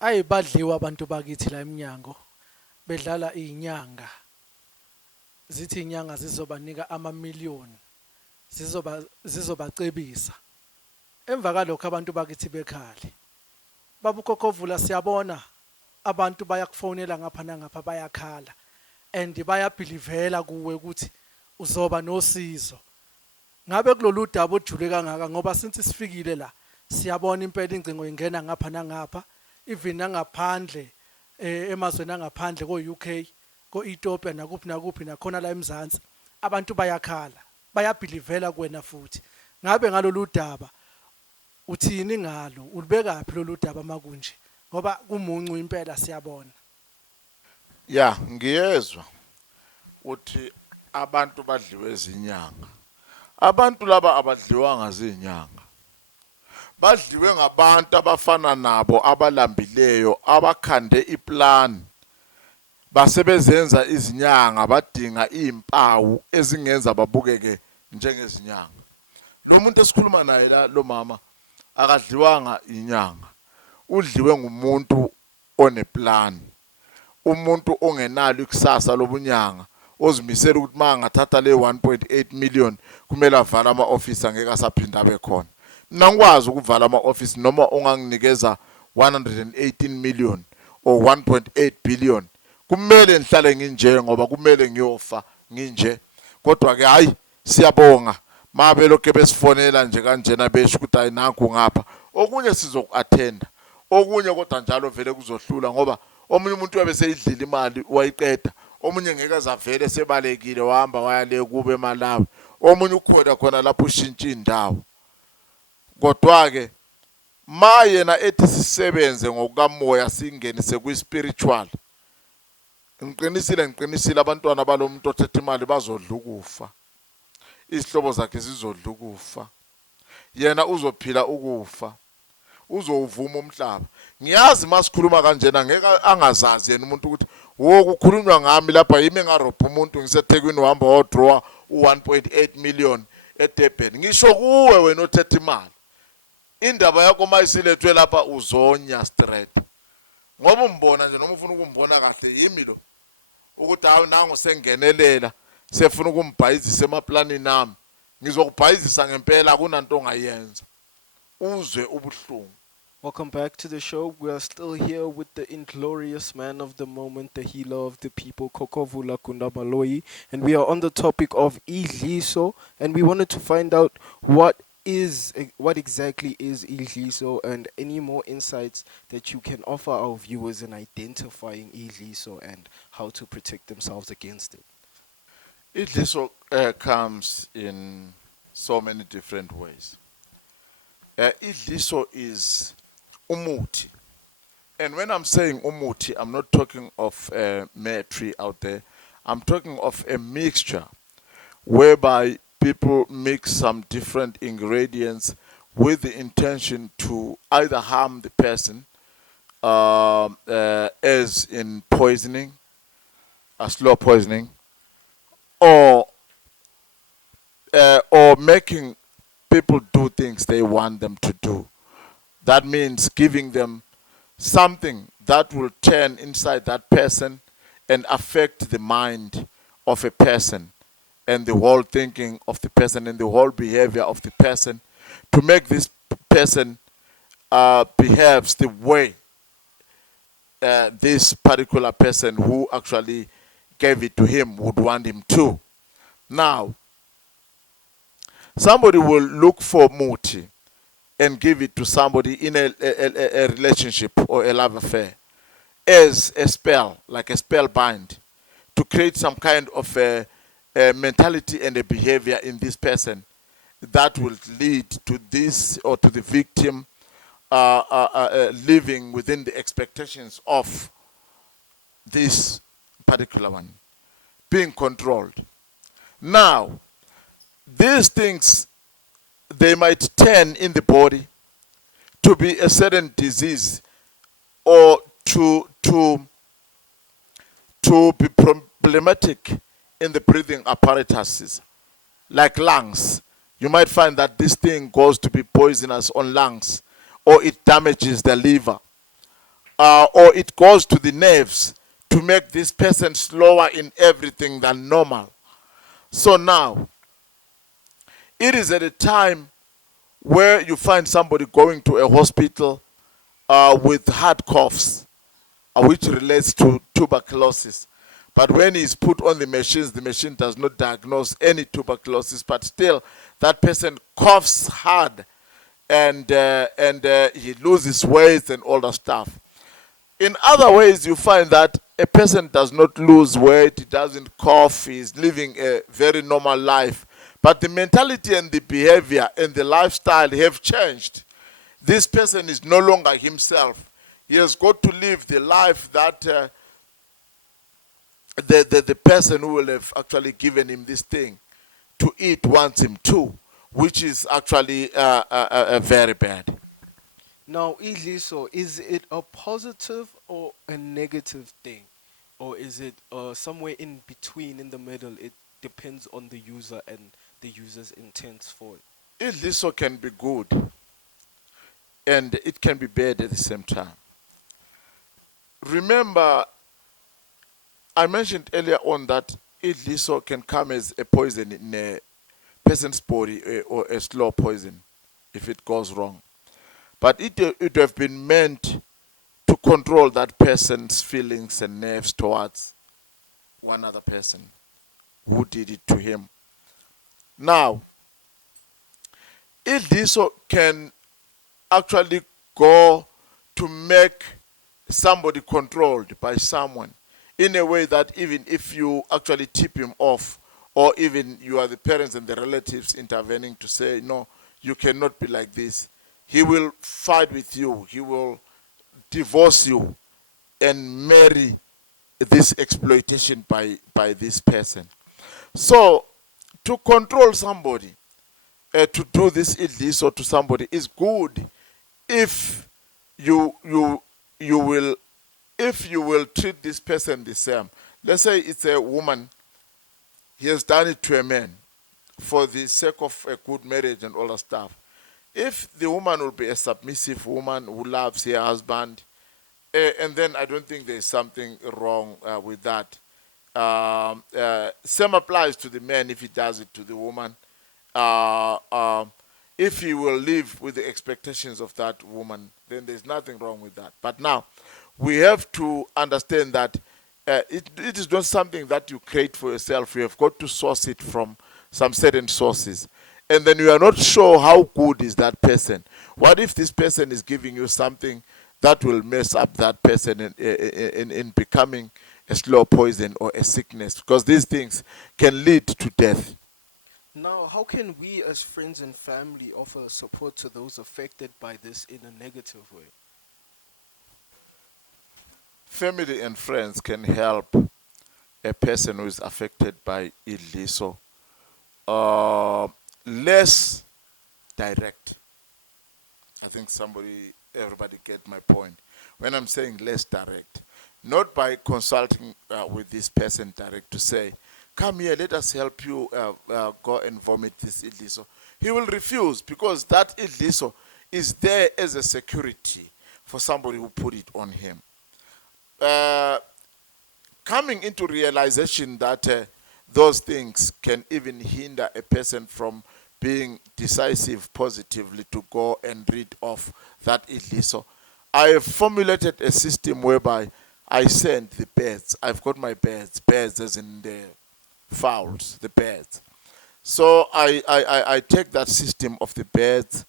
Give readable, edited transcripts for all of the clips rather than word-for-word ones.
Ayibadliwa abantu bakithi la eminyango bedlala izinyanga. Zithi inyanga zizobanika amamiliyoni. Zizobacebisa. Emva kalokho abantu bakithi bekhali. Baba uKhokhovula siyabona abantu bayakufonela ngapha nangapha bayakhala and bayabhilivela kuwe ukuthi uzoba nosizo. Ngabe kulolu daba ojule kangaka ngoba since sifikile la siyabona impela ingcingo ingena ngapha nangapha even nangaphandle emazweni angaphandle ko-UK ko-Ethiopia nakuphi nakhona la eMzansi abantu bayakhala bayabhilivela kuwena futhi. Ngabe ngalolu daba uthini ngalo ulibekaphi lolu daba makunje ngoba kumuncu impela siyabona. Ya, ngiyezwa uthi abantu badliwe izinyanga. Abantu laba abadliwanga zinyanga. Badliwe ngabantu abafana nabo abalambileyo abakhande iplan. Basebenza izinyanga badinga izimpawu ezingenza babukeke njengezinyanga. Lo muntu esikhuluma naye la lo mama akadliwanga inyanga. Udliwe ngumuntu oneplan. Umuntu ongenalo ikusasa lobunyanga ozimisela ukuthi mangathatha le 1.8 million kumele avala ama-office angeke asaphinda abe khona. Nangikwazi ukuvala ama-office noma onganginikeza 118 million or 1.8 billion kumele ngihlale nginje ngoba kumele ngiyofa nginje. Kodwa ke hayi siyabonga mabe lokho besifonela nje kanjena besho ukuthi ayinakho ngapha okunye sizoku-attenda okunye kodwa njalo vele kuzohlula ngoba omunye umuntu uyabe seyidlile imali wayiqeda omunye ngeke azavele sebalekile wahamba wayale kube eMalawi omunye ukhoda khona lapho ushintsha indawo. Kodwa ke yena ethi sisebenze ngokukamoya singenise kwi-spiritual ngiqinisile abantwana balomuntu othethe imali bazodla ukufa. Izihlobo zakhe zizodla ukufa. Yena uzophila ukufa. Uzowuvuma umhlaba. Ngiyazi masikhuluma kanjena ngeke angazazi yena umuntu ukuthi kukhulunywa ngami lapha yimi engarobha umuntu ngiseThekwini uhamba wadraw u1.8 million eDurban. Ngisho kuwe wena othethe imali. Indaba yakho mayisilethwe lapha uzonya straight. Ngoba umbona nje noma ufuna ukumbona kahle yimi lo. Ukuthi hayi nangu sengenelela sefuna ukumbhayizisa emaplanini nami. Ngizokubhayizisa ngempela akunanto ongayenza. Uzwe ubuhlungu. Welcome back to the show. We are still here with the inglorious man of the moment, the healer of the people, Khokhovula Gundabaloyi, and we are on the topic of idliso, and we wanted to find out what exactly is idliso and any more insights that you can offer our viewers in identifying idliso and how to protect themselves against it. Idliso comes in so many different ways. Idliso is umuti. And when I'm saying umuti, I'm not talking of a mere tree out there. I'm talking of a mixture whereby people mix some different ingredients with the intention to either harm the person, as in poisoning, a slow poisoning, or making people do things they want them to do. That means giving them something that will turn inside that person and affect the mind of a person and the whole thinking of the person and the whole behavior of the person to make this person behaves the way this particular person who actually gave it to him would want him to. Now, somebody will look for muti and give it to somebody in a relationship or a love affair as a spell, like a spell bind, to create some kind of a mentality and a behavior in this person that will lead to this or to the victim living within the expectations of this particular one, being controlled. Now, these things, they might turn in the body to be a certain disease or to be problematic in the breathing apparatuses, like lungs. You might find that this thing goes to be poisonous on lungs, or it damages the liver, or it goes to the nerves to make this person slower in everything than normal. So now, it is at a time where you find somebody going to a hospital with hard coughs, which relates to tuberculosis. But when he's put on the machines, the machine does not diagnose any tuberculosis, but still that person coughs hard and he loses weight and all that stuff. In other ways, you find that a person does not lose weight, he doesn't cough, he's living a very normal life. But the mentality and the behavior and the lifestyle have changed. This person is no longer himself. He has got to live the life that the person who will have actually given him this thing to eat wants him to, which is actually very bad. Now, idliso, is it a positive or a negative thing? Or is it somewhere in between, in the middle? It depends on the user and the user's intents for it. Idliso can be good and it can be bad at the same time. Remember, I mentioned earlier on that idliso can come as a poison in a person's body, or a slow poison if it goes wrong. But it would have been meant to control that person's feelings and nerves towards one other person who did it to him. Now, idliso can actually go to make somebody controlled by someone in a way that even if you actually tip him off, or even you are the parents and the relatives intervening to say, no, you cannot be like this, he will fight with you, he will divorce you and marry this exploitation by this person. So to control somebody, to do this idliso to somebody is good if you will treat this person the same. Let's say it's a woman, he has done it to a man for the sake of a good marriage and all that stuff. If the woman will be a submissive woman who loves her husband, and then I don't think there's something wrong with that. Same applies to the man if he does it to the woman. If he will live with the expectations of that woman, then there's nothing wrong with that. But now, we have to understand that it is not something that you create for yourself. You have got to source it from some certain sources. And then you are not sure how good is that person. What if this person is giving you something that will mess up that person in becoming a slow poison or a sickness? Because these things can lead to death. Now, how can we as friends and family offer support to those affected by this in a negative way? Family and friends can help a person who is affected by idliso less direct. I think everybody get my point. When I'm saying less direct, not by consulting with this person direct to say, come here, let us help you go and vomit this idliso. He will refuse because that idliso is there as a security for somebody who put it on him. Coming into realization that those things can even hinder a person from being decisive positively to go and rid of that idliso. I have formulated a system whereby I send the birds. I've got my birds as in the fowls, the birds. So I take that system of the birds,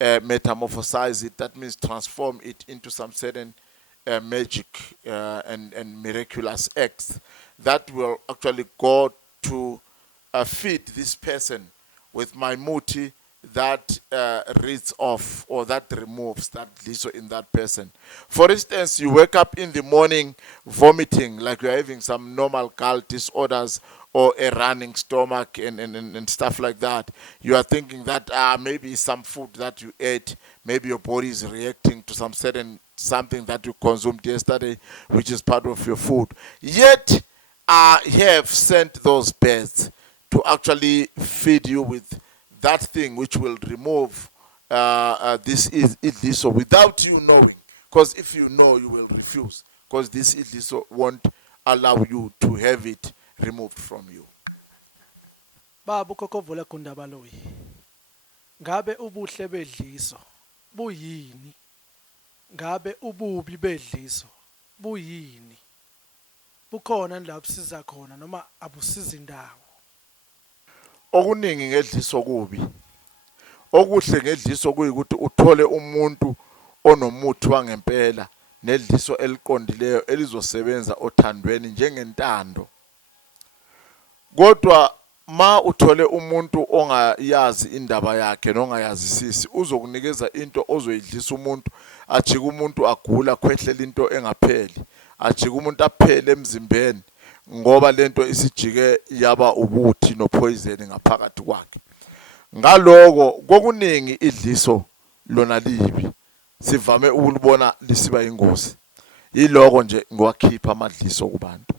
metamorphosize it, that means transform it into some certain magic and miraculous acts that will actually go to feed this person with my muti that rids off or that removes that dliso in that person. For instance, you wake up in the morning vomiting like you're having some normal gall disorders or a running stomach and stuff like that. You are thinking that maybe some food that you ate, maybe your body is reacting to some certain something that you consumed yesterday, which is part of your food. Yet, I have sent those birds to actually feed you with that thing which will remove this idliso without you knowing. Because if you know, you will refuse. Because this idliso won't allow you to have it removed from you. Baba uKhokhovula Gundabaloyi, ngabe ubuhle bedliso buyini? Ngabe ububi bedliso buyini? Bukhona la busiza khona noma abusizi indawo? Okuningi ngedliso kubi. Okuhle ngedliso kuyikuthi uthole umuntu onomuthi wangempela nedliso eliqondileyo elizosebenza othandweni njengentando. Kodwa ma uthole umuntu ongayazi indaba yakhe nongayazisisi uzokunikeza into ozoyidlisa umuntu, ajike umuntu agula khwehlela into engapheli, ajike umuntu aphele emzimbeni ngoba lento isijike yaba ubuthi no poison ngaphakathi kwakhe. Ngaloko kokuningi idliso lona libi, sivame ukulibona lisiba ingozi. Yiloko nje ngiwakhipha amadliso kubantu.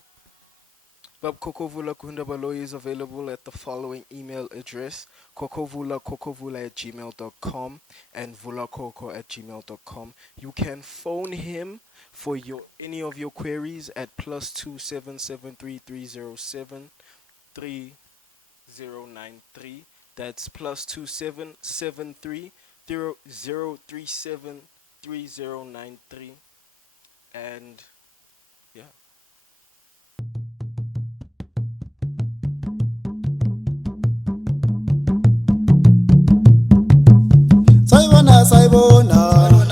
Bab Khokhovula Gundabaloyi is available at the following email address: khokhovula@gmail.com and vulakhokho@gmail.com. You can phone him for any of your queries at +27733073093. That's +27733073093. And yeah. Sayibona